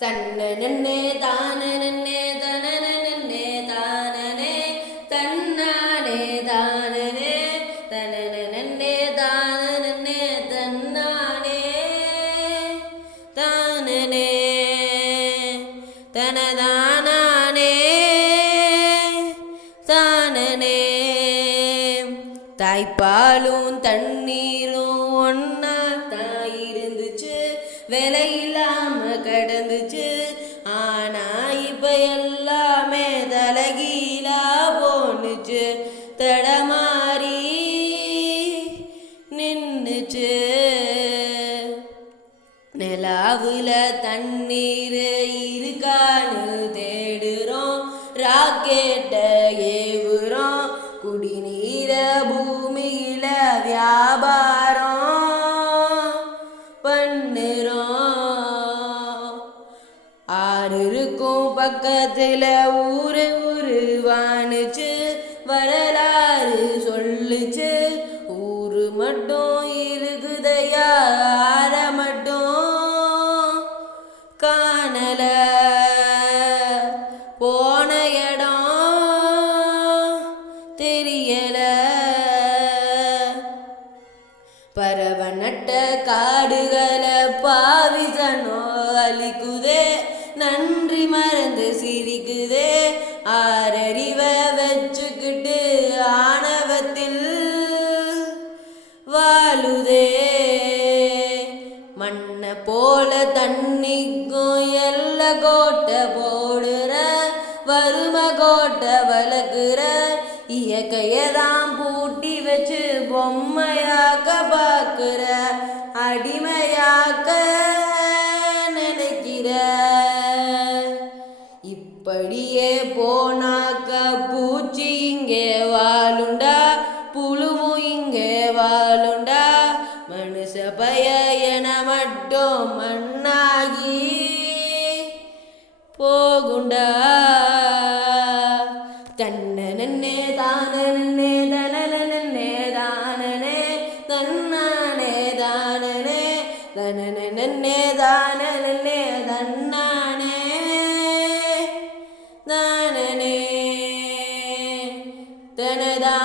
தன்னனே தானனே தனனனே தானனே தன்னானே தானனே தனனனே தானனே தன்னானே தானனே தனதானே தானனே தாய்ப்பாலும் தண்ணீரும் ஒன்னா தாயிருந்துச்சு விலையில்லாம கடந்துச்சு. ஆனா இப்ப எல்லாமே தலகீழா போனுச்சு, தடமாறி நின்னுச்சு. நிலாவுல தண்ணீர் இருக்கான்னு தேடுறோம், ராக்கெட்ட ஏவுறோம், குடிநீர பூமியில வியாபாரம் பண்ணுறோம். ஆறு இருக்கும் பக்கத்துல ஊரு உருவானுச்சு, வரலாறு சொல்லுச்சு. ஊரு மட்டும் இருக்குதையா, ஆற மட்டும் காணல. போன இடம் தெரியல. பறவ நட்ட காடுகளை பாவிசனோ அழிக்குதே, நன்றி மறந்து சிரிக்குதே. ஆறறிவ வச்சுக்கிட்டு ஆணவத்தில் வாழுதே. மண்ணை போல தண்ணிக்கும் எல்ல கோட்டை போடுற, வறும கோட்டை வளர்க்குற. இயற்கையதான் பூட்டி வச்சு பொம்மையாக்க பார்க்குற, அடிமையாக்க நினைக்கிற. இப்படியே போனாக்க பூச்சி இங்கே வாழுண்டா, புழுவும் இங்கே வாழுண்டா. மனுஷ பையன மட்டும் மண்ணாகி போகுண்டா. தன்னனே தானனே தனனே தானனே தன்னானே தானனே தனனே தானனே தன்னானே தானனே தனதா